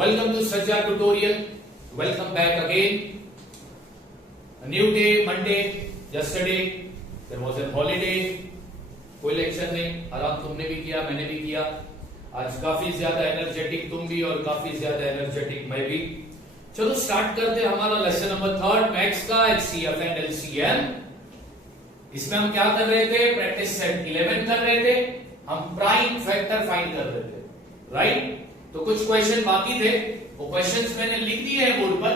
Welcome to Sajja tutorial. Welcome back again. A new day, Monday. Yesterday there was a holiday. कोई lecture नहीं, आराम तुमने भी किया, मैंने भी किया. आज काफी ज्यादा एनर्जेटिक तुम भी और काफी ज्यादा एनर्जेटिक मैं भी. चलो स्टार्ट करते हैं हमारा लेसन नंबर 3 मैथ्स का HCF एंड LCM. इसमें हम क्या कर रहे थे? प्रैक्टिस सेट 11 कर रहे थे. हम प्राइम फैक्टर फाइंड कर रहे थे, राइट? तो कुछ क्वेश्चन बाकी थे, वो क्वेश्चंस मैंने लिख दिए हैं बोर्ड पर.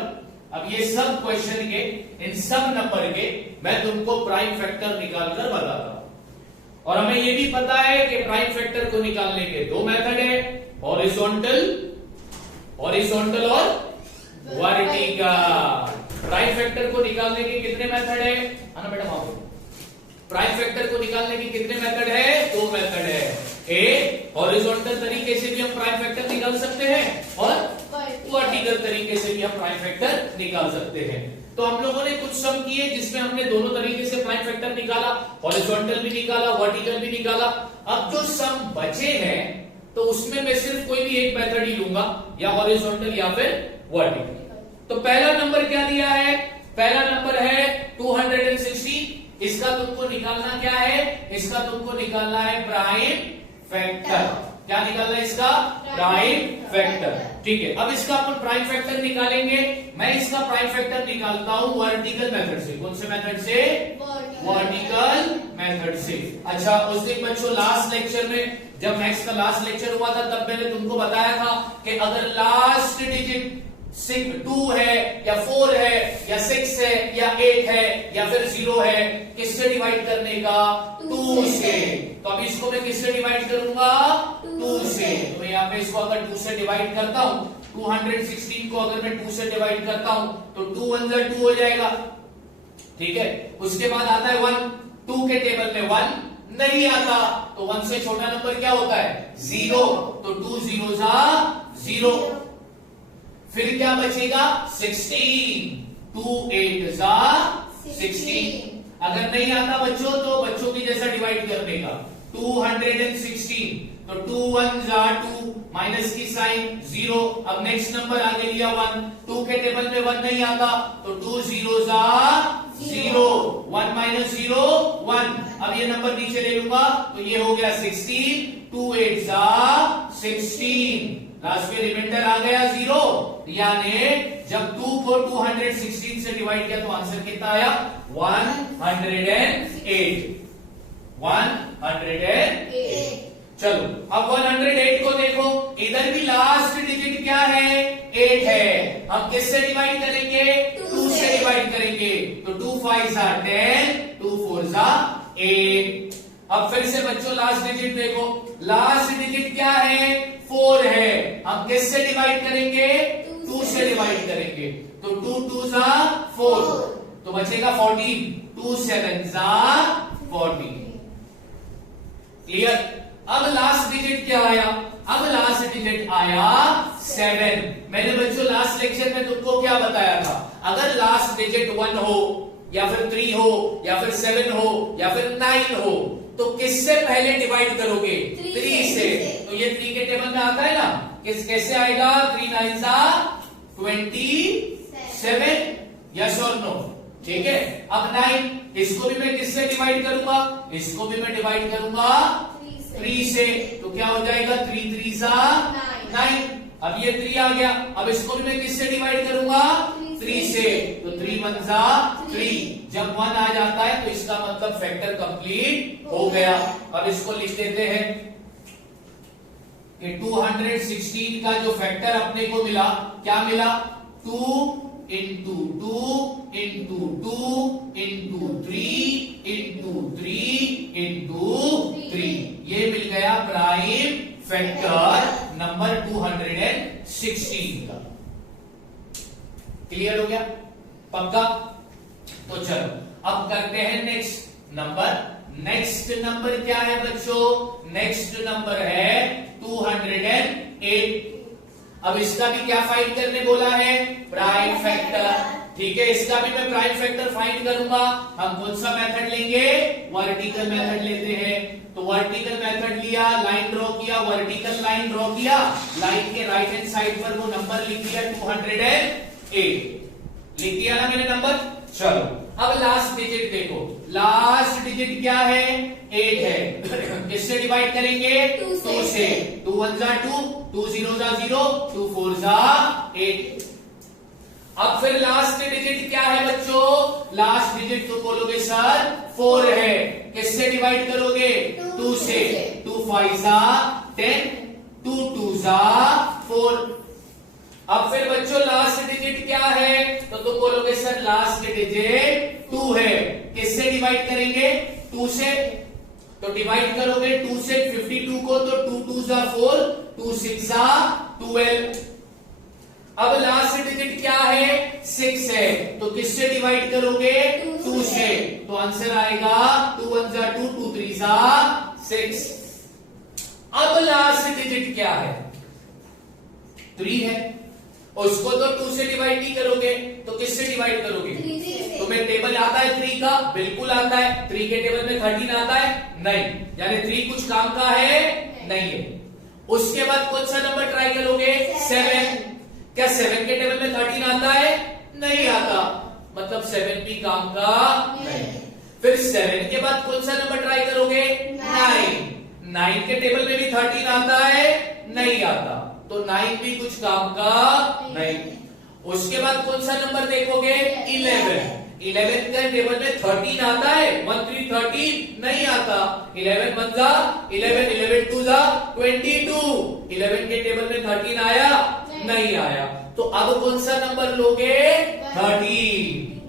अब ये सब क्वेश्चन के, इन सब नंबर के मैं तुमको प्राइम फैक्टर निकालकर बताता हूं. और हमें ये भी पता है कि प्राइम फैक्टर को निकालने के दो मेथड है, हॉरिजॉन्टल और वर्टिकल. प्राइम फैक्टर को निकालने के कितने मेथड है? आना मैडम आओ. प्राइम फैक्टर को निकालने के कितने मेथड है? दो मेथड है. ए हॉरिजॉन्टल तरीके से भी हम प्राइम फैक्टर निकाल सकते हैं और वर्टिकल तरीके से भी हम प्राइम फैक्टर निकाल सकते हैं. तो हम लोगों ने कुछ सम किए जिसमें हमने दोनों तरीके से प्राइम फैक्टर निकाला, हॉरिजॉन्टल भी निकाला, वर्टिकल भी निकाला. अब जो सम बचे हैं तो उसमें मैं सिर्फ कोई भी एक मेथड ही लूंगा, या हॉरिजॉन्टल या फिर वर्टिकल. तो पहला नंबर क्या दिया है? पहला नंबर है 260. इसका तुमको निकालना क्या है? इसका तुमको निकालना है प्राइम फैक्टर. क्या निकालना है इसका? Prime factor. ठीक है, अब इसका अपन प्राइम फैक्टर निकालेंगे. मैं इसका प्राइम फैक्टर निकालता हूं वर्टिकल मेथड से. कौन से मेथड से? वर्टिकल मेथड से. अच्छा, उस दिन बच्चों लास्ट लेक्चर में, जब मैथ्स का लास्ट लेक्चर हुआ था, तब मैंने तुमको बताया था कि अगर लास्ट डिजिट 2 है या 4 है या 6 है या 8 है या फिर 0 है, किससे डिवाइड करने का? 2 से. तो अब इसको मैं किससे डिवाइड करूंगा? 2 से. तो यहाँ पे इसको अगर 2 से डिवाइड करता हूं, 216 को अगर मैं 2 से डिवाइड करता हूं तो 2 1 जा 2 हो जाएगा. ठीक है, उसके बाद आता है 1. 2 के टेबल में 1 नहीं आता, तो 1 से छोटा नंबर क्या होता है? 0. तो 2 0 जा 0. फिर क्या बचेगा? 16. 2 8 जा 16. अगर नहीं आता बच्चों तो बच्चों की जैसा डिवाइड करने का. 216. तो 2 1 जा 2, माइनस की साइन 0. अब नेक्स्ट नंबर आगे लिया 1. 2 के टेबल में 1 नहीं आता, तो 2 0 जा 0. 1 माइनस 0 1. अब ये नंबर नीचे ले लूंगा तो ये हो गया 16. 2 8 जा 16. लास्ट में रिमाइंडर आ गया 0. यानी जब 2 को 216 से डिवाइड किया तो आंसर कितना आया? 108. 108. चलो अब 108 को देखो, इधर भी लास्ट डिजिट क्या है? 8 है. हम किससे डिवाइड करेंगे? 2 से डिवाइड करेंगे. तो 2 5 जा 10, 2 4 जा 8. अब फिर से बच्चों लास्ट डिजिट देखो, लास्ट डिजिट क्या है? 4 है. हम किससे डिवाइड करेंगे? 2 से डिवाइड करेंगे. तो 2 2 जा 4, तो बचेगा 14. 2 7 जा 14. क्लियर? अब लास्ट डिजिट क्या आया? अब लास्ट डिजिट आया 7. मैंने बच्चों लास्ट लेक्चर में तुमको क्या बताया था? अगर लास्ट डिजिट 1 हो या फिर 3 हो या फिर 7 हो या फिर 9 हो, तो किससे पहले डिवाइड करोगे? 3 से. तो ये 3 के टेबल में आता है ना, कैसे आएगा? 3 9 जा 27. यस और नो? ठीक है. अब 9, इसको भी मैं किससे डिवाइड करूंगा? इसको भी मैं डिवाइड करूंगा 3 से. तो क्या हो जाएगा? 3 3 जा 9. अब ये 3 आ गया. अब इसको भी मैं किससे डिवाइड करूंगा? 3 से. तो 3 1 जा 3. जब 1 आ जाता है तो इसका मतलब फैक्टर कंप्लीट हो गया. अब इसको लिख देते हैं कि 216 का जो फैक्टर अपने को मिला, क्या मिला? 2 into 2 into 2 into 3 into 3 into 3. ये मिल गया प्राइम फैक्टर नंबर 216 का. क्लियर हो गया? पक्का? तो चलो अब करते हैं नेक्स्ट नंबर. नेक्स्ट नंबर क्या है बच्चों? नेक्स्ट नंबर है 208. अब इसका भी क्या फाइंड करने बोला है? Prime factor. ठीक है, इसका भी मैं प्राइम फैक्टर फाइंड करूंगा। हम कौन सा मेथड लेंगे? वर्टिकल मेथड लेते हैं। तो वर्टिकल मेथड लिया, लाइन ड्रॉ किया, वर्टिकल लाइन ड्रॉ किया, लाइन के राइट हैंड साइड पर वो नंबर लिख दिया 208, लिख दिया ना मैंने नंबर। चलो अब लास्ट डिजिट देखो, लास्ट डिजिट क्या है? 8 है। किससे डिवाइड करेंगे? 2 से। 2 1 जा 2, 2 0 जा 0, 2 4 जा 8। अब फिर लास्ट डिजिट क्या है बच्चों? लास्ट डिजिट तो बोलोगे सर 4 है। किससे डिवाइड करोगे? 2 से। 2 5 जा 10, 2 2 जा 4। अब फिर बच्चों लास्ट डिजिट क्या है? तो बोलोगे सर लास्ट डिजिट 2 है। किससे डिवाइड करेंगे? 2 से। तो डिवाइड करोगे 2 से 52 को, तो 2 2 जा 4, 2 6 जा 12। अब लास्ट डिजिट क्या है? 6 है। तो किससे डिवाइड करोगे? 2 से। तो आंसर आएगा 2 1 जा 2, 2 3 जा 6। अब लास्ट डिजिट क्या है? 3 है। उसको तो 2 से डिवाइड नहीं करोगे, तो किससे डिवाइड करोगे? तुम्हें टेबल आता है 3 का? बिल्कुल आता है। 3 के टेबल में 13 आता है? नहीं, यानी 3 कुछ काम का है नहीं है। उसके बाद कौन सा नंबर ट्राई करोगे? 7। क्या 7 के टेबल में 13 आता है? नहीं आता, मतलब 7 भी काम का नहीं। फिर 7 के बाद कौन सा नंबर ट्राई करोगे? 9। 9 के टेबल में भी 13 आता है? नहीं आता, तो 9 भी कुछ काम का नहीं। उसके बाद कौन सा नंबर देखोगे? 11। 11 के टेबल में 13 आता है? 1 3 13 नहीं आता। 11 1 जा 11, 11 2 जा 22। 11 के टेबल में 13 आया? नहीं आया। तो अब कौन सा नंबर लोगे? 13।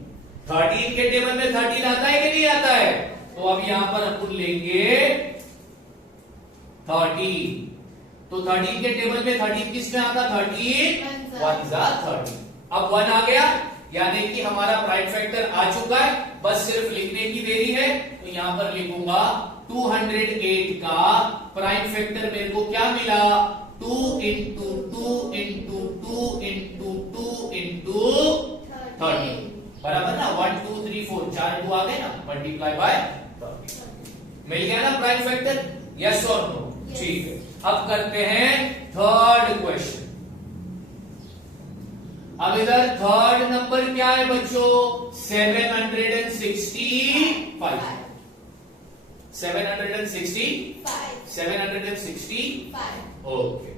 13 के टेबल में 13 आता है कि नहीं आता है? तो अब यहां पर अपन लेंगे 13। तो 13 के टेबल में 13 किस में आता? 13 1 जा 13। अब 1 आ गया, यानी कि हमारा प्राइम फैक्टर आ चुका है, बस सिर्फ लिखने की देरी है। तो यहां पर लिखूंगा 208 का प्राइम फैक्टर मेरे को क्या मिला? 2 इंटू 2 इंटू 2 इंटू 2 इंटू 13, बराबर ना? 1 2 3 4 4 2 आ गए ना, मल्टीप्लाई बाय 13। मिल गया ना प्राइम फैक्टर? यस और नो? ठीक है। अब करते हैं थर्ड क्वेश्चन। अब इधर थर्ड नंबर क्या है बच्चों? 765। 765। ओके,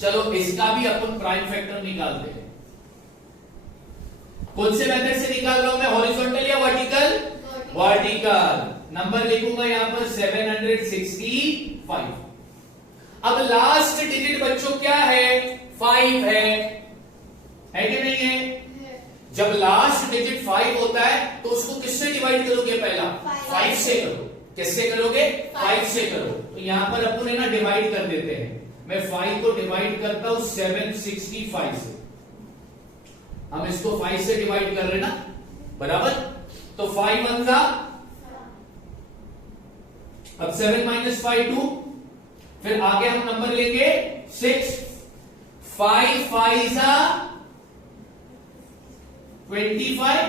चलो इसका भी अपन प्राइम फैक्टर निकालते हैं। कौन से मेथड से निकाल रहा हूं मैं? हॉरिजॉन्टल या वर्टिकल? वर्टिकल। नंबर लिखूंगा यहां पर 765। अब लास्ट डिजिट बच्चों क्या है? 5 है कि नहीं है? जब लास्ट डिजिट 5 होता है तो उसको किससे डिवाइड करोगे? पहला 5 से करो। किससे करोगे? 5 से करो। तो यहां पर अपन है ना डिवाइड कर देते हैं। मैं 5 को डिवाइड करता हूं 765 से। हम इसको 5 से डिवाइड कर रहे हैं ना, बराबर? तो 5 1 जा, अब 7 माइनस 5 2, फिर आगे हम नंबर लेंगे 6। 5 5 जा 25,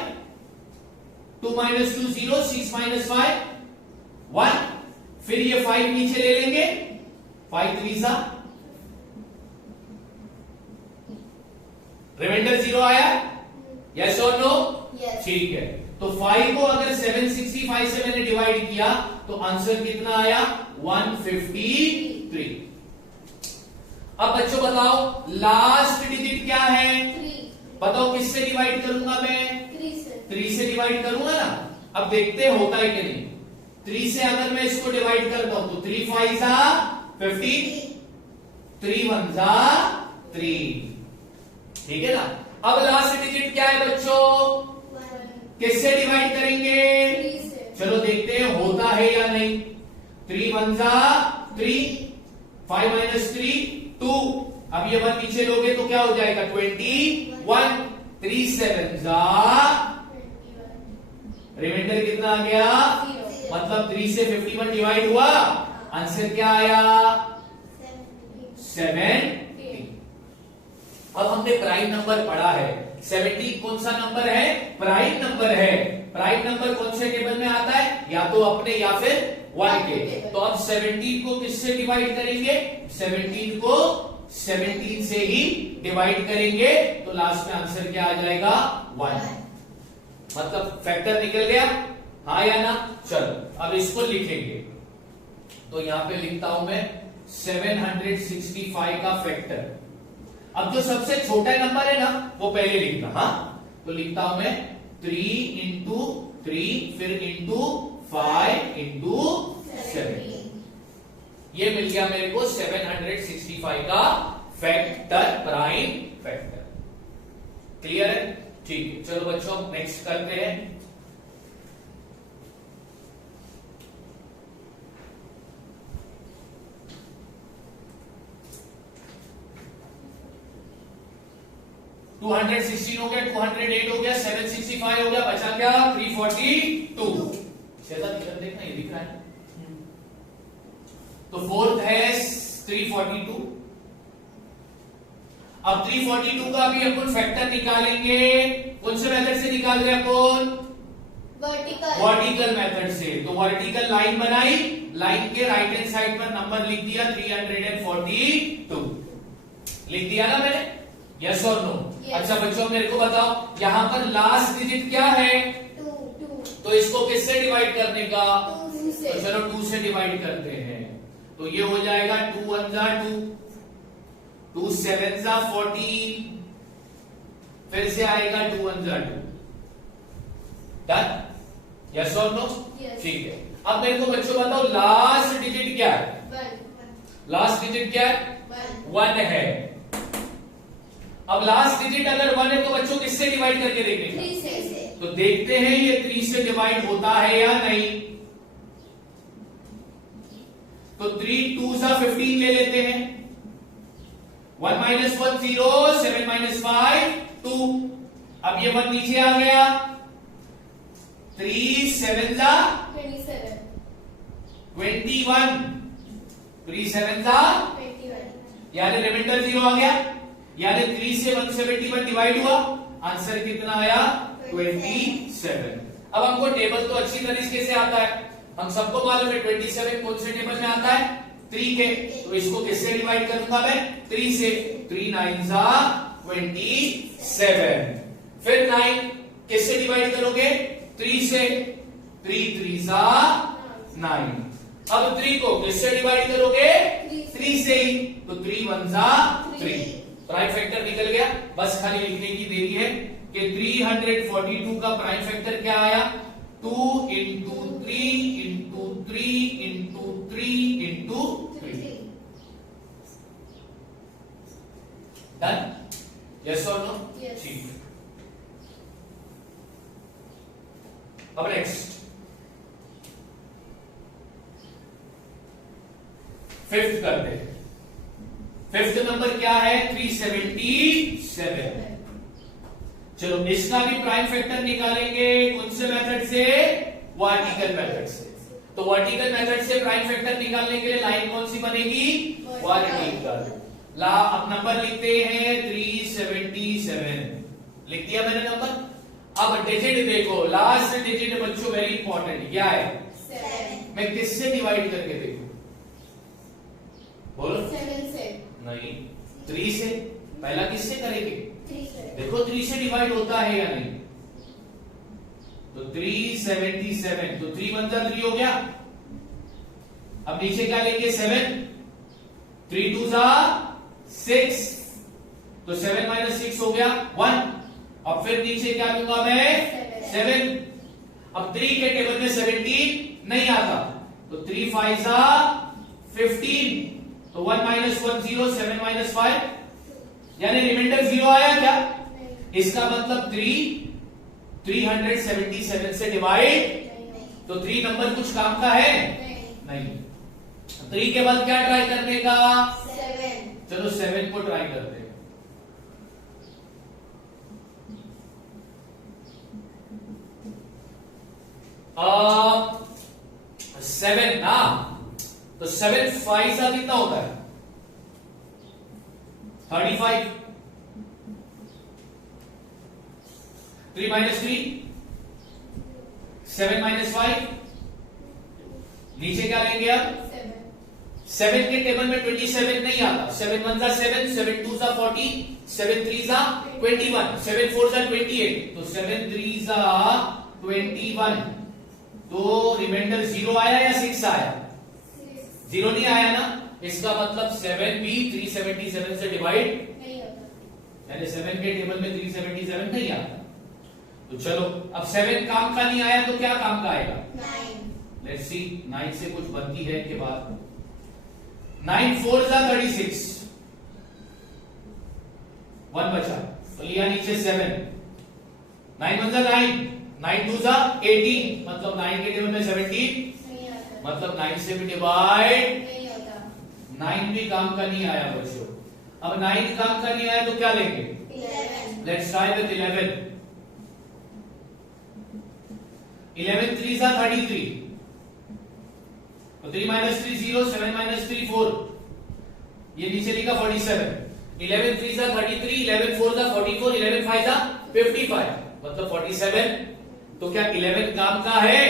2 माइनस 2 0, 6 माइनस 5 1, फिर ये 5 नीचे ले लेंगे, 5 3 जा, रिमाइंडर 0 आया? यस और नो? ठीक है। तो 5 को अगर 765 से मैंने डिवाइड किया तो आंसर कितना आया? 153। अब बच्चों बताओ लास्ट डिजिट क्या है? 3। बताओ किससे डिवाइड करूंगा मैं? 3 से डिवाइड करूंगा ना। अब देखते हैं होता है कि नहीं। 3 से अगर मैं इसको डिवाइड करता हूं तो 3 5 जा 50, 3 1 जा 3, ठीक है ना। अब लास्ट डिजिट क्या है बच्चों? किससे डिवाइड करेंगे? 3 से। चलो देखते हैं होता है या नहीं। 3 1 जा 3, 5 माइनस 3 2, अब ये 1 नीचे लोगे तो क्या हो जाएगा? 21, 3 7 जा, रिमाइंडर कितना आ गया? 0। मतलब 3 से 51 डिवाइड हुआ, आंसर क्या आया? 70। अब हमने प्राइम नंबर पढ़ा है 17 कौन सा नंबर है? प्राइम नंबर है। प्राइम नंबर कौन से टेबल में आता है? या तो अपने या फिर 1 के। तो अब 17 को किससे डिवाइड करेंगे? 17 को 17 से ही डिवाइड करेंगे, तो लास्ट में आंसर क्या आ जाएगा? 1। मतलब फैक्टर निकल गया, हाँ या ना? चलो अब इसको लिखेंगे। तो यहां पे लिखता हूं मैं 765 का फैक्टर। अब जो सबसे छोटा नंबर है ना वो पहले लिखना, हाँ? तो लिखता हूं मैं 3 इंटू 3 फिर इंटू 5 इंटू 7। ये मिल गया मेरे को 765 का फैक्टर, प्राइम फैक्टर। क्लियर है? ठीक है, चलो बच्चों नेक्स्ट करते हैं। टू 216 हो गया, 208 हो गया, 765 हो गया, बचा क्या? 342। शेजा देखना, ये दिख रहा है। तो फोर्थ है 342। अब 342 का भी अपन फैक्टर निकालेंगे। कौन से मेथड से निकाल रहे हैं अपन? वर्टिकल मेथड से। तो वर्टिकल लाइन बनाई, लाइन के राइट हैंड साइड पर नंबर लिख दिया 342। लिख दिया ना मैंने? यस और नो? अच्छा बच्चों मेरे को बताओ, यहां पर लास्ट डिजिट क्या है? 2। तो इसको किससे डिवाइड करने का? 2 से। तो चलो 2 से डिवाइड करते हैं। तो ये हो जाएगा 2 1 जा 2, 2 7 जा 14, फिर से आएगा 2 1 जा 2। डन? यस और नो? ठीक है। अब मेरे को बच्चों बताओ लास्ट डिजिट क्या है? 1। लास्ट डिजिट क्या है? 1 है। अब लास्ट डिजिट अगर 1 है तो बच्चों किससे डिवाइड करके देखने 3 से। तो देखते हैं ये 3 से डिवाइड होता है या नहीं। तो 3 2 जा 15 ले लेते हैं। 1 माइनस 1 0, 7 माइनस 5 2। अब ये 1 नीचे आ गया। 3 7 जा 27। 21, 3 7 जा 21। यानी रिमाइंडर 0 आ गया, यानी 3 से 171 डिवाइड हुआ। आंसर कितना आया? 27। अब हमको टेबल तो अच्छी तरीके से आता है, हम सबको मालूम है 27 कौन से टेबल में आता है? 3 के। तो इसको किससे डिवाइड करूंगा मैं? 3 से। 3 9 जा 27। फिर 9 किससे डिवाइड करोगे? 3 से। 3 3 जा 9। अब 3 को किससे डिवाइड करोगे? 3 से ही। तो 3 1 जा 3। प्राइम फैक्टर निकल गया। बस खाली लिखने की देरी है कि 342 का प्राइम फैक्टर क्या आया? 2 into 3 into 3 into 3 into 3। Done? Yes और नो? Yes. ठीक है। अब नेक्स्ट फिफ्थ करते हैं। फिफ्थ नंबर क्या है? 377। चलो इसका भी प्राइम फैक्टर निकालेंगे। कौन से मेथड से? वर्टिकल मेथड से। तो वर्टिकल मेथड से प्राइम फैक्टर निकालने के लिए लाइन कौन सी बनेगी? वर्टिकल। ला अब नंबर लिखते हैं 377। लिख दिया मैंने नंबर। अब डिजिट देखो, लास्ट डिजिट बच्चों वेरी इंपॉर्टेंट क्या है? 7। मैं किससे डिवाइड करके देखूं? बोलो। 7 से। नहीं, 3 से। पहला किससे करेंगे? 3 से। देखो 3 से डिवाइड होता है या नहीं। तो 377, तो 3 1 जा 3 हो गया। अब नीचे क्या लेंगे? 7। 3 2 जा 6, तो 7 माइनस 6 हो गया 1। अब फिर नीचे क्या लूंगा मैं? 7। अब 3 के टेबल में 17 नहीं आता, तो 3 5 जा 15, तो 1 माइनस 1 0, 7 माइनस 5, यानी रिमाइंडर 0 आया क्या? इसका मतलब 377 से डिवाइड। तो 3 नंबर कुछ काम का है? नहीं। 3 के बाद क्या ट्राई करने का? 7। चलो 7 को ट्राई करते हैं। 7 ना, तो 7 5 का कितना होता है? 35। 3 माइनस 3 7 माइनस 5 नीचे क्या लेंगे अब 7 के टेबल में 27 नहीं आता 7 1 जा 7 7 2 जा 40 7 3 जा 21 7 4 जा 28 तो 7 3 जा 21 तो रिमाइंडर 0 आया या 6 आया 0 नहीं आया ना इसका मतलब 7 भी 377 से डिवाइड यानी 7 के टेबल में 377 नहीं आता तो चलो अब 7 काम का नहीं आया तो क्या काम का आएगा 9 लेट्स सी 9 से कुछ बनती है के बाद 9 4 जा 36 1 बचा तो लिया नीचे 7 9 1 जा 9 9 2 जा 18 मतलब 9 के टेबल में 17 मतलब 9 से भी डिवाइड 9 भी काम का नहीं आया बच्चों अब 9 काम का नहीं आया तो क्या लेंगे 11 लेट्स ट्राई विद 11 11 3 जा 33 तो 3 minus 3 0 7 minus 3 4 ये नीचे लिखा 47 11 3 जा 33 11 4 जा 44 11 5 जा 55 मतलब 47 तो क्या 11 काम का है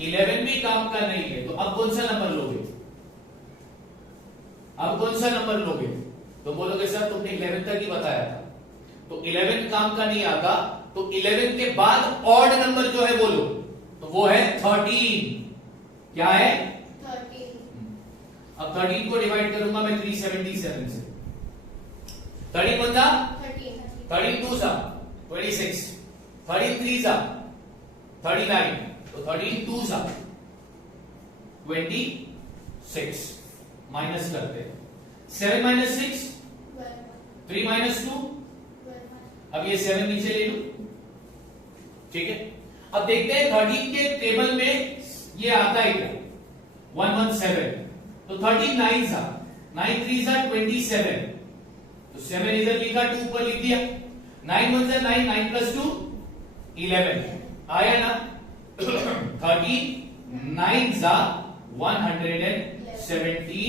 11 भी काम का नहीं है तो अब कौन सा नंबर लोगे अब कौन सा नंबर लोगे तो बोलोगे सर तुमने 11 तक ही बताया था तो 11 काम का नहीं आता तो 11 के बाद ऑड नंबर जो है बोलो तो वो है 13 क्या है 13 अब 13 को डिवाइड करूंगा मैं 377 से 13 बन जा 13 2 जा 26 13 3 जा 39 तो 13 2 जा 26 माइनस करते हैं 7 माइनस 6 3 माइनस 2 अब ये 7 नीचे ले लो ठीक है अब देखते हैं 13 के टेबल में ये आता है क्या 117 तो 13 9 जा 9 3 जा 27 तो 7 इधर लिखा 2 ऊपर लिख दिया 9 1 जा 9 9 प्लस 2 11 आया ना 13 9 जा 117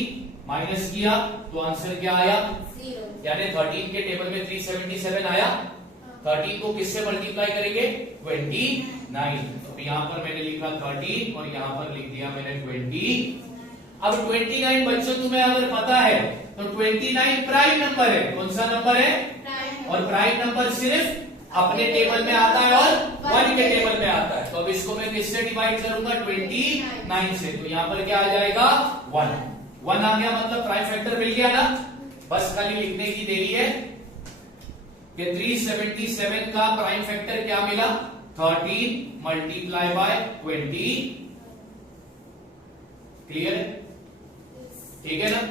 माइनस किया तो आंसर क्या आया 0 यानी 13 के टेबल में 377 आया 13 को किससे मल्टीप्लाई करेंगे 29 तो यहां पर मैंने लिखा 13 और यहां पर लिख दिया मैंने 20 अब 29 बच्चों तुम्हें अगर पता है तो 29 प्राइम नंबर है कौन सा नंबर है और प्राइम नंबर सिर्फ अपने टेबल में आता है और 1 के टेबल में आता है तो अब इसको मैं किससे डिवाइड करूंगा 29 से तो यहां पर क्या आ जाएगा 1 आ गया मतलब प्राइम फैक्टर मिल गया ना बस खाली लिखने की देरी है कि 377 का प्राइम फैक्टर क्या मिला 13 मल्टीप्लाई बाय 20 क्लियर है ठीक है ना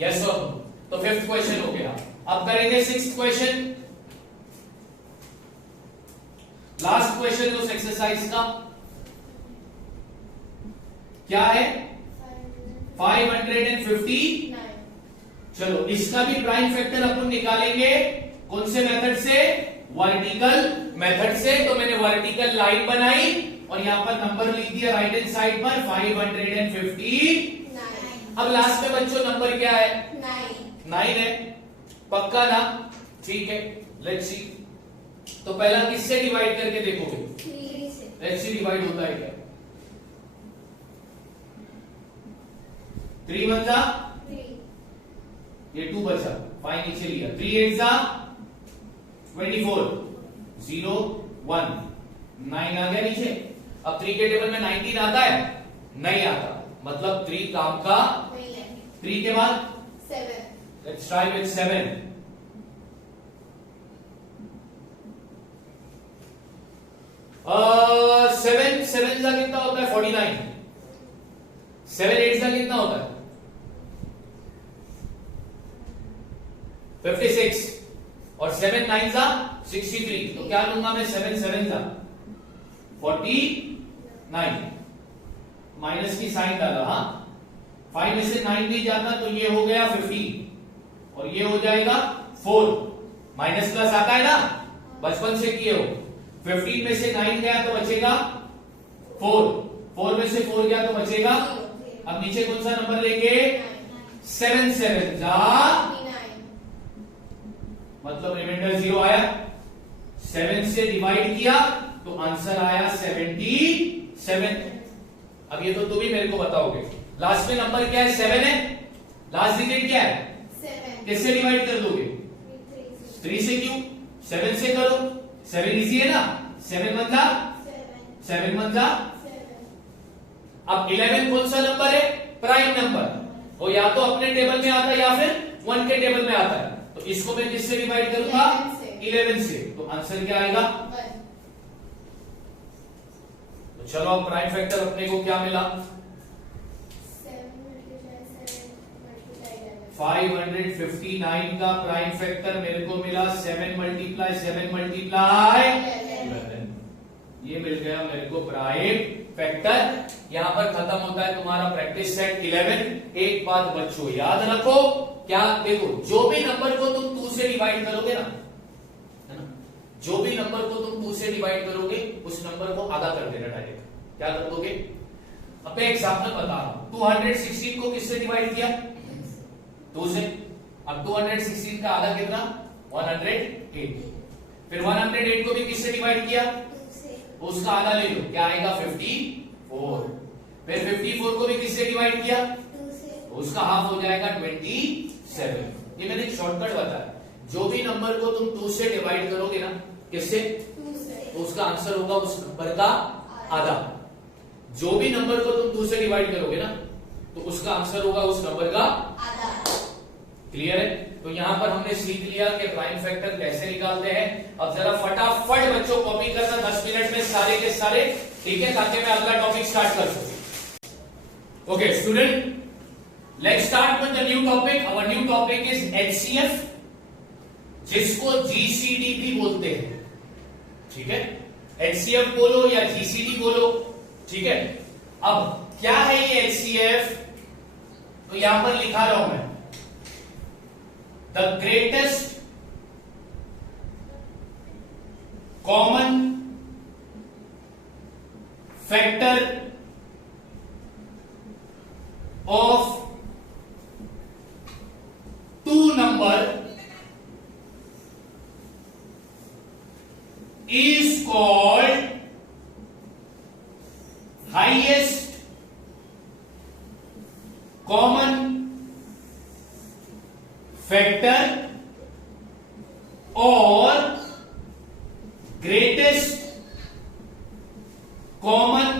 यस और नो तो 5th क्वेश्चन हो गया अब करेंगे 6th क्वेश्चन लास्ट क्वेश्चन उस एक्सरसाइज का क्या है 550 चलो इसका भी प्राइम फैक्टर अपन निकालेंगे कौन से मेथड से वर्टिकल मेथड से तो मैंने वर्टिकल लाइन बनाई और यहां पर नंबर लिख दिया राइट हैंड साइड पर 550 अब लास्ट में बच्चों नंबर क्या है 9 है पक्का ना ठीक है लेट्स सी तो पहला किससे डिवाइड करके देखोगे लेट्स सी डिवाइड होता है क्या 3 1 जा ये 2 बचा 5 नीचे लिया 3 8 जा 24 0 1 9 आ गया नीचे अब 3 के टेबल में 19 आता है नहीं आता मतलब 3 काम का 3 के बाद 7 लेट्स ट्राई विद 7 7 जा कितना होता है 49 7 8 जा कितना होता है 56 और 7 9 जा 63 तो क्या लूंगा मैं 7 7 जा 49 माइनस की साइन डाला हाँ 5 में से 9 भी जाता तो ये हो गया 50 और ये हो जाएगा 4 माइनस प्लस आता है ना बचपन से किए हो 15 में से 9 गया तो बचेगा 4 में से 4 गया तो बचेगा अब नीचे कौन सा नंबर लेंगे 7 7 जा मतलब रिमाइंडर 0 आया 7 से डिवाइड किया तो आंसर आया 77। अब ये तो तुम ही मेरे को बताओगे। लास्ट में नंबर क्या है? 7 है। लास्ट डिजिट क्या है? 7 किससे डिवाइड कर दोगे? 3 से। क्यों? 7 से करो। 7 इजी है ना। 7 वन जा 7 वन जा। अब 11 कौन सा नंबर है? Prime number. वो या तो अपने टेबल में आता है या फिर 1 के टेबल में आता है। तो इसको मैं किससे डिवाइड करूंगा? 11 से। तो आंसर क्या आएगा? तो चलो अब प्राइम फैक्टर अपने को क्या मिला? 559 का प्राइम फैक्टर मेरे को मिला 7 मल्टीप्लाई 7 मल्टीप्लाई 11। ये मिल गया मेरे को प्राइम फैक्टर। यहां पर खत्म होता है तुम्हारा प्रैक्टिस सेट 11। एक बात बच्चों याद रखो, क्या देखो, जो भी नंबर को तुम 2 से डिवाइड करोगे ना, है ना, जो भी नंबर को तुम 2 से डिवाइड करोगे उस नंबर को आधा कर देना डायरेक्ट। क्या कर दोगे? अब मैं एग्जांपल बता रहा हूं। 216 को किससे डिवाइड किया? 2 से। अब 216 का आधा कितना? 108। फिर 108 को भी किससे डिवाइड किया? उसका आधा ले लो, क्या आएगा? 54। फिर 54 को भी किससे डिवाइड किया? उसका हाफ हो जाएगा 27। ये मैंने एक शॉर्टकट बताया। जो भी नंबर को तुम 2 से डिवाइड करोगे ना, किससे, तो उसका आंसर होगा उस नंबर का आधा। जो भी नंबर को तुम 2 से डिवाइड करोगे ना, तो उसका आंसर होगा उस नंबर का आधा। क्लियर है? तो यहां पर हमने सीख लिया कि प्राइम फैक्टर कैसे निकालते हैं। अब जरा फटाफट बच्चों कॉपी करना 10 मिनट में सारे के सारे, ठीक है, ताकि मैं अगला टॉपिक स्टार्ट कर सकूं। Okay student, let's start with the new topic. Our new topic is HCF, जिसको जीसीडी भी बोलते हैं। ठीक है, एचसीएफ बोलो या जीसीडी बोलो, ठीक है। अब क्या है ये एचसीएफ? तो यहां पर लिखा रहा हूं मैं, the greatest common factor of 2 number is called highest common factor or greatest common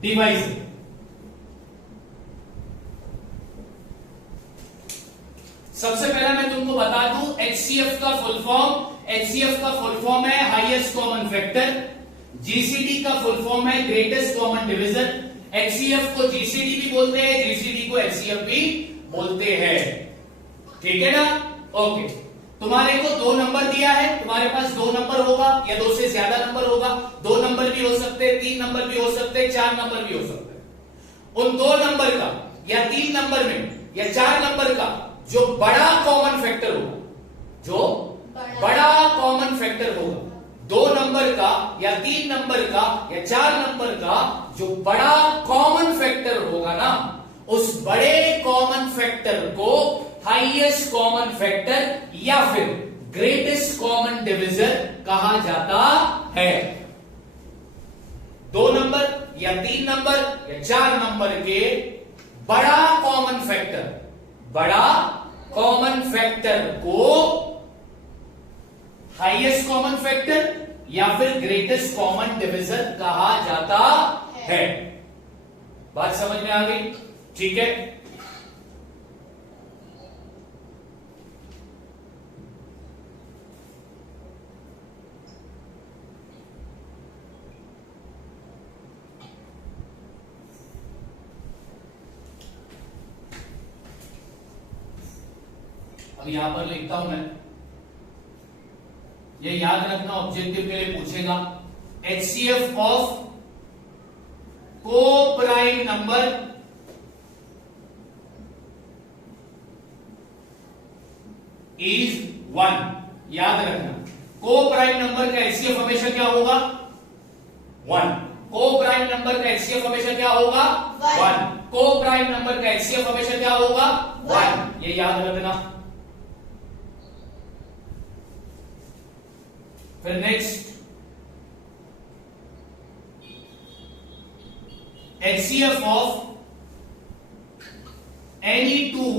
divisor। सबसे पहला मैं तुमको बता दूं, एचसीएफ का फुल फॉर्म, एचसीएफ का फुल फॉर्म है हाईएस्ट कॉमन फैक्टर, जीसीडी का फुल फॉर्म है ग्रेटेस्ट कॉमन डिवीजन। एचसीएफ को जीसीडी भी बोलते हैं, जीसीडी को एचसीएफ भी बोलते हैं। ठीक है ना? ओके, तुम्हारे को 2 नंबर दिया है, तुम्हारे पास 2 नंबर होगा या 2 से ज्यादा नंबर होगा। 2 नंबर भी हो सकते हैं, 3 नंबर भी हो सकते हैं, 4 नंबर भी हो सकते हैं। उन 2 नंबर का या 3 नंबर में या 4 नंबर का जो बड़ा कॉमन फैक्टर होगा, जो बड़ा कॉमन फैक्टर होगा, 2 नंबर का या 3 नंबर का या 4 नंबर का जो बड़ा कॉमन फैक्टर होगा ना, उस बड़े कॉमन फैक्टर को हाईएस्ट कॉमन फैक्टर या फिर ग्रेटेस्ट कॉमन डिवीजर कहा जाता है। 2 नंबर या 3 नंबर या 4 नंबर के बड़ा कॉमन फैक्टर, बड़ा कॉमन फैक्टर को हाईएस्ट कॉमन फैक्टर या फिर ग्रेटेस्ट कॉमन डिवीजर कहा जाता है। बात समझ में आ गई? ठीक है, अब यहां पर लिखता हूं मैं, ये याद रखना ऑब्जेक्टिव के लिए पूछेगा। एचसीएफ ऑफ को प्राइम नंबर इज 1। याद रखना, को प्राइम नंबर का एचसीएफ हमेशा क्या होगा? 1। को प्राइम नंबर का एचसीएफ हमेशा क्या होगा? 1। को प्राइम नंबर का एचसीएफ हमेशा क्या होगा? 1। ये याद रखना। फिर next HCF of any two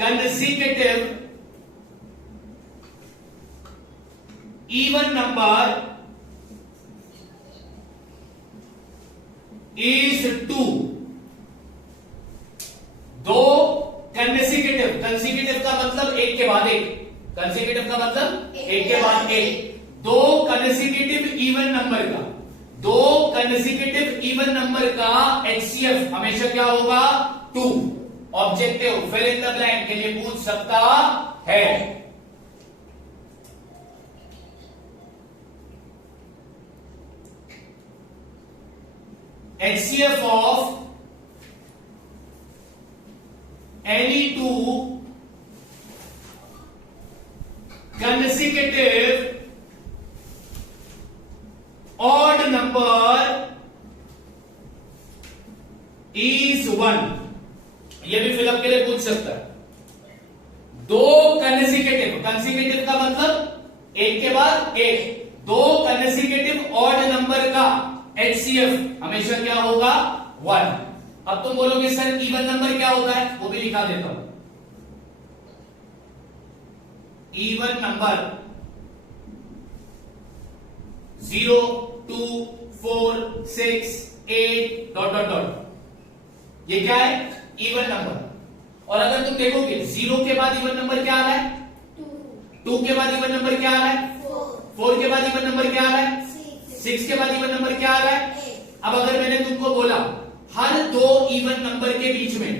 consecutive even number is 2. दो कंसेक्यूटिव का मतलब एक के बाद एक, कंसेक्यूटिव का मतलब एक के बाद एक, दो कंसेक्यूटिव इवन नंबर का, दो कंसेक्यूटिव इवन नंबर का HCF हमेशा क्या होगा 2. Objective fill in the blank के लिए पूछ सकता है. HCF of any two consecutive odd number is 1. ये भी फिलअप के लिए पूछ सकता है. दो कंसेक्यूटिव का मतलब एक के बाद एक, दो कंसेक्यूटिव ऑड नंबर का HCF हमेशा क्या होगा 1. अब तुम बोलोगे सर इवन नंबर क्या होता है, वो भी लिखा देता हूं. Even number 0, 2, 4, 6, 8 dot dot dot, ये क्या है इवन नंबर. और अगर तुम देखोगे 0 के बाद इवन नंबर क्या आ रहा है, 2 के बाद इवन नंबर क्या आ रहा है, 4 के बाद इवन नंबर क्या आ रहा है, 6 के बाद इवन नंबर क्या आ रहा है. अब अगर मैंने तुमको बोला हर दो इवन नंबर के बीच में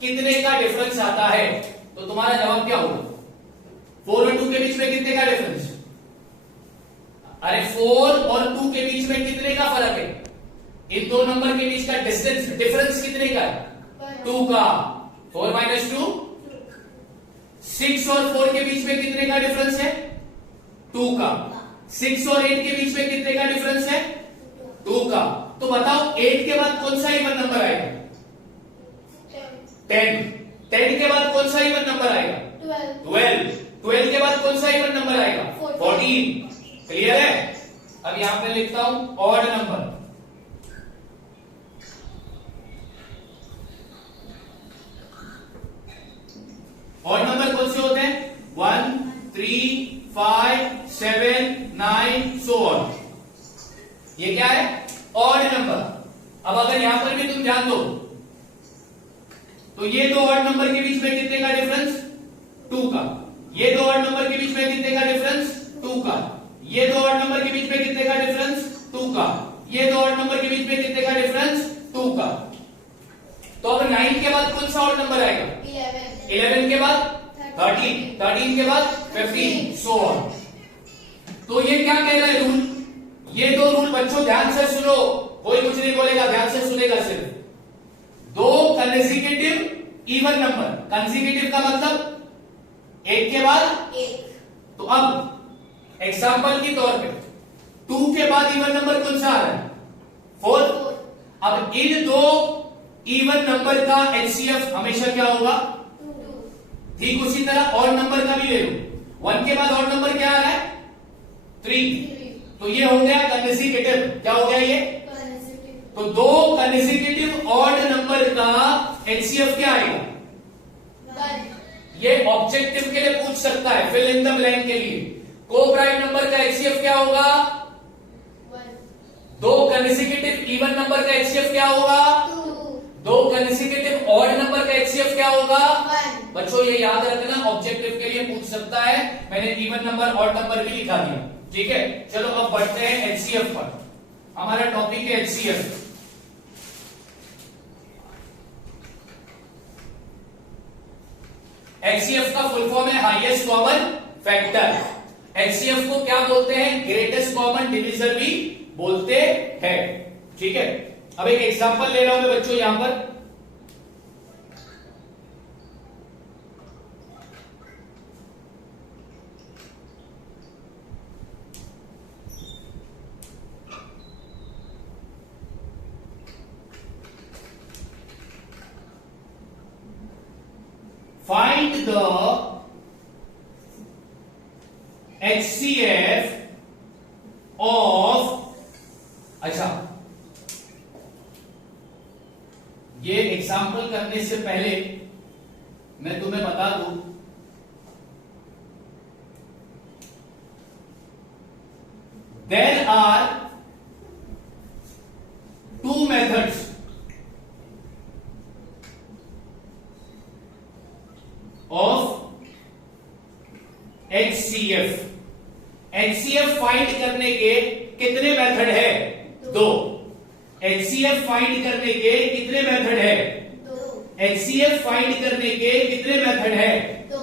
कितने का डिफरेंस आता है, तो तुम्हारा जवाब क्या होगा. 4 और 2 के बीच में कितने का डिफरेंस, अरे 4 और 2 के बीच में कितने का फर्क है, इन दो नंबर के बीच का डिफरेंस कितने का है, 2 का. 4 माइनस 2, 6 और 4 के बीच में कितने का डिफरेंस है, 2 का. 6 और 8 के बीच में कितने का डिफरेंस है, 2 का. तो बताओ 8 के बाद कौन सा इवन नंबर आएगा, 10. 10 के बाद कौन सा इवन नंबर आएगा, 12. 12 के बाद कौन सा इवन नंबर आएगा, 14. क्लियर है. अब यहां पे लिखता हूं ऑड नंबर. ऑड नंबर कौन से होते हैं, 1, 3, 5, 7, 9 सो ऑन. ये क्या है ऑड नंबर. अब अगर यहां पर भी तुम ध्यान दो तो ये दो ऑड नंबर के बीच में कितने का डिफरेंस, 2 का. ये दो ऑड नंबर के बीच में कितने का डिफरेंस, 2 का. ये दो ऑड नंबर के बीच में कितने का डिफरेंस, 2 का. ये दो ऑड नंबर के बीच में कितने का डिफरेंस, 2 का. तो अब 9 के बाद कौन सा ऑड नंबर आएगा, 11 के बाद 13, 13 के बाद 15 सो ऑन. तो ये क्या कह रहा है रूल, ये दो रूल बच्चों ध्यान से सुनो, कोई कुछ नहीं बोलेगा, ध्यान से सुनेगा सिर्फ. दो कंसेक्यूटिव इवन नंबर, कंसेक्यूटिव का मतलब एक के बाद एक. तो अब एग्जांपल के तौर पे 2 के बाद इवन नंबर कौन सा आ रहा है, 4. अब इन दो इवन नंबर का HCF हमेशा क्या होगा, 2. ठीक उसी तरह और नंबर का भी ले लो. 1 के बाद और नंबर क्या आ रहा है, 3. तो ये हो गया कंसेक्यूटिव. क्या हो गया ये, तो दो कंसेक्यूटिव ऑड नंबर का HCF क्या आएगा, 1. ये ऑब्जेक्टिव के लिए पूछ सकता है, फिल इन द ब्लैंक के लिए. को प्राइम नंबर का HCF क्या होगा, 1. दो कंसेक्यूटिव इवन नंबर का HCF क्या होगा, 2. दो कंसेक्यूटिव ऑड नंबर का HCF क्या होगा, 1. बच्चों ये याद रखना, ऑब्जेक्टिव के लिए पूछ सकता है. मैंने इवन नंबर ऑड नंबर भी लिखा दिया. ठीक है, चलो अब बढ़ते हैं HCF पर. हमारा टॉपिक है HCF. HCF का फुल फॉर्म है हाईएस्ट कॉमन फैक्टर. HCF को क्या बोलते हैं, ग्रेटेस्ट कॉमन डिविजर भी बोलते हैं. ठीक है, अब एक एग्जांपल ले रहा हूं मैं बच्चों यहां पर. Find the HCF ऑफ, अच्छा ये एग्जाम्पल करने से पहले मैं तुम्हें बता दूं, there are two methods of HCF। HCF find करने के कितने मेथड है? दो। HCF फाइंड करने के कितने मेथड है? दो। HCF फाइंड करने के कितने मेथड है? दो।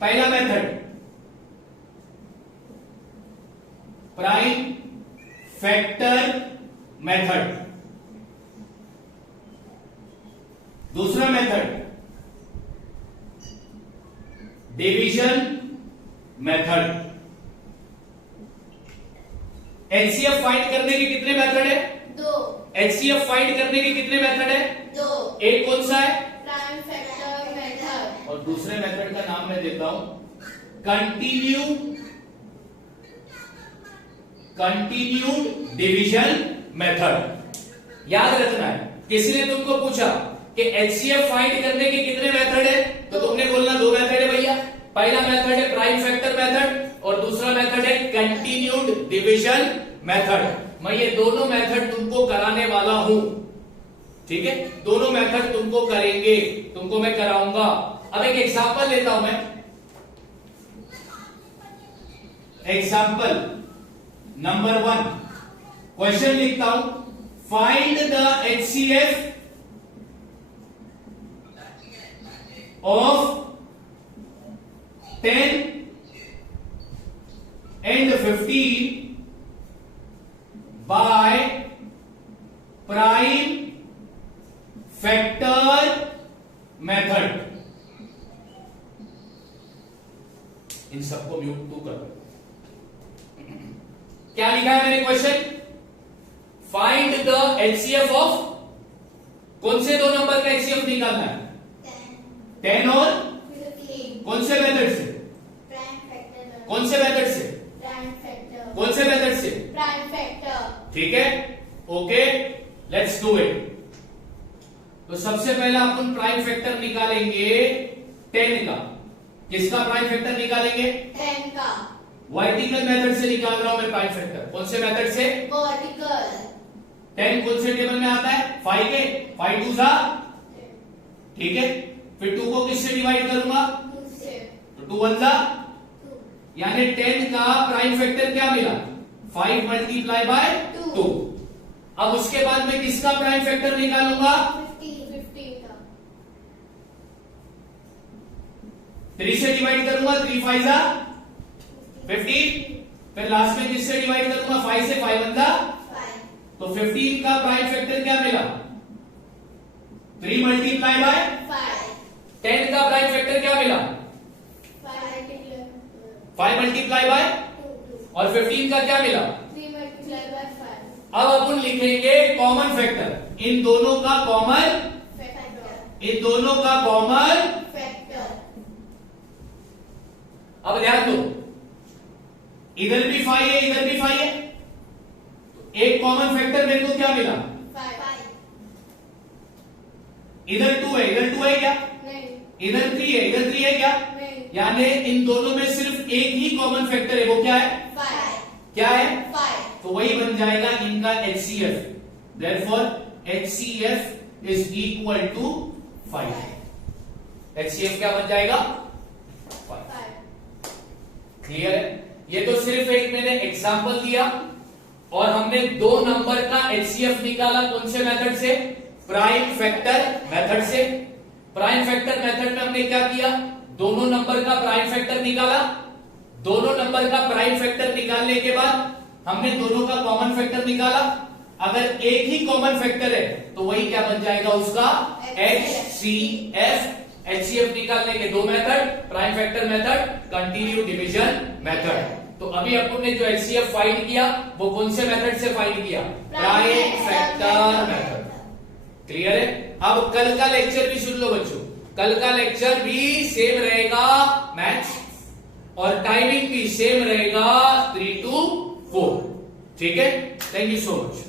पहला मेथड प्राइम फैक्टर मेथड, दूसरा method division method. HCF find करने के कितने मेथड है? दो। HCF फाइंड करने के कितने मेथड है? दो। एक कौन सा है? Prime factor method. और दूसरे मेथड का नाम मैं देता हूं कंटिन्यूड डिवीजन मेथड। याद रखना है, किसी ने तुमको पूछा कि HCF फाइंड करने के कितने मेथड है, तो तुमने बोलना दो मेथड है भैया। पहला मेथड है प्राइम फैक्टर मेथड और दूसरा मेथड है कंटिन्यूड डिवीजन मेथड। मैं ये दोनों मेथड तुमको कराने वाला हूं, ठीक है? दोनों मेथड तुमको करेंगे, तुमको मैं कराऊंगा। अब एक एग्जांपल लेता हूं मैं। एग्जांपल नंबर 1, क्वेश्चन लिखता हूं, find the HCF of 10 and 15 by prime factor method। इन सबको म्यूट टू कर दो। क्या लिखा है मैंने question? Find the HCF of, कौन से दो नंबर का HCF निकालना है? 10 और 15। कौन से मेथड से? Prime factor. कौन से मेथड से? Prime factor. कौन से मेथड से? Prime factor. ठीक है, ओके, लेट्स डू इट। तो सबसे पहला अपन प्राइम फैक्टर निकालेंगे 10 का। किसका प्राइम फैक्टर निकालेंगे? 10 का। वर्टिकल मेथड से निकाल रहा हूं मैं प्राइम फैक्टर। कौन से मेथड से? वर्टिकल। 10 कौन से टेबल में आता है? 5 के 5 2 सा, ठीक है। फिर 2 को किससे डिवाइड करूंगा? 2 से। तो 2 1 सा, 2। यानी 10 का प्राइम फैक्टर क्या मिला? 5 मल्टीप्लाई बाय 2। अब उसके बाद मैं किसका प्राइम फैक्टर निकालूंगा? 15 का। 3 से डिवाइड करूंगा, 3 5 सा 15। फिर लास्ट में किससे डिवाइड करूंगा? 5 से, 5 1 सा 5। तो 15 का प्राइम फैक्टर क्या मिला? 3 मल्टीप्लाई बाय 5। 10 का प्राइम फैक्टर क्या मिला? 5 मल्टीप्लाई बाय 2। और 15 का क्या मिला? 3 मल्टीप्लाई बाय 5। अब अपन लिखेंगे कॉमन फैक्टर। इन दोनों का कॉमन, फैक्टर। इन दोनों का कॉमन। फैक्टर। अब ध्यान दो, इधर भी 5 है, इधर भी 5 है, तो एक कॉमन फैक्टर मेरे को क्या मिला? 5। इधर 2 है, इधर 2 है क्या? नहीं। इधर 3 है, इधर 3 है क्या? नहीं। यानी इन दोनों में सिर्फ एक ही कॉमन फैक्टर है, वो क्या है? 5। क्या है? 5। तो वही बन जाएगा इनका HCF। Therefore HCF is equal to 5। HCF क्या बन जाएगा? 5। क्लियर है? ये तो सिर्फ एक मैंने एग्जांपल दिया और हमने दो नंबर का HCF निकाला। कौन से मेथड से? प्राइम फैक्टर मेथड से। प्राइम फैक्टर मेथड में हमने क्या किया? दोनों नंबर का प्राइम फैक्टर निकाला। दोनों नंबर का प्राइम फैक्टर निकालने के बाद हमने दोनों का कॉमन फैक्टर निकाला। अगर एक ही कॉमन फैक्टर है तो वही क्या बन जाएगा उसका? HCF। HCF निकालने के दो method, prime factor method, continue division method. तो अभी अपन ने जो HCF फाइंड किया वो कौन से मेथड से फाइंड किया? Prime factor method. क्लियर है? अब कल का लेक्चर भी सुन लो बच्चों, कल का लेक्चर भी सेम रहेगा मैथ्स। और टाइमिंग भी सेम रहेगा 3 to 4। ठीक है, थैंक यू सो मच।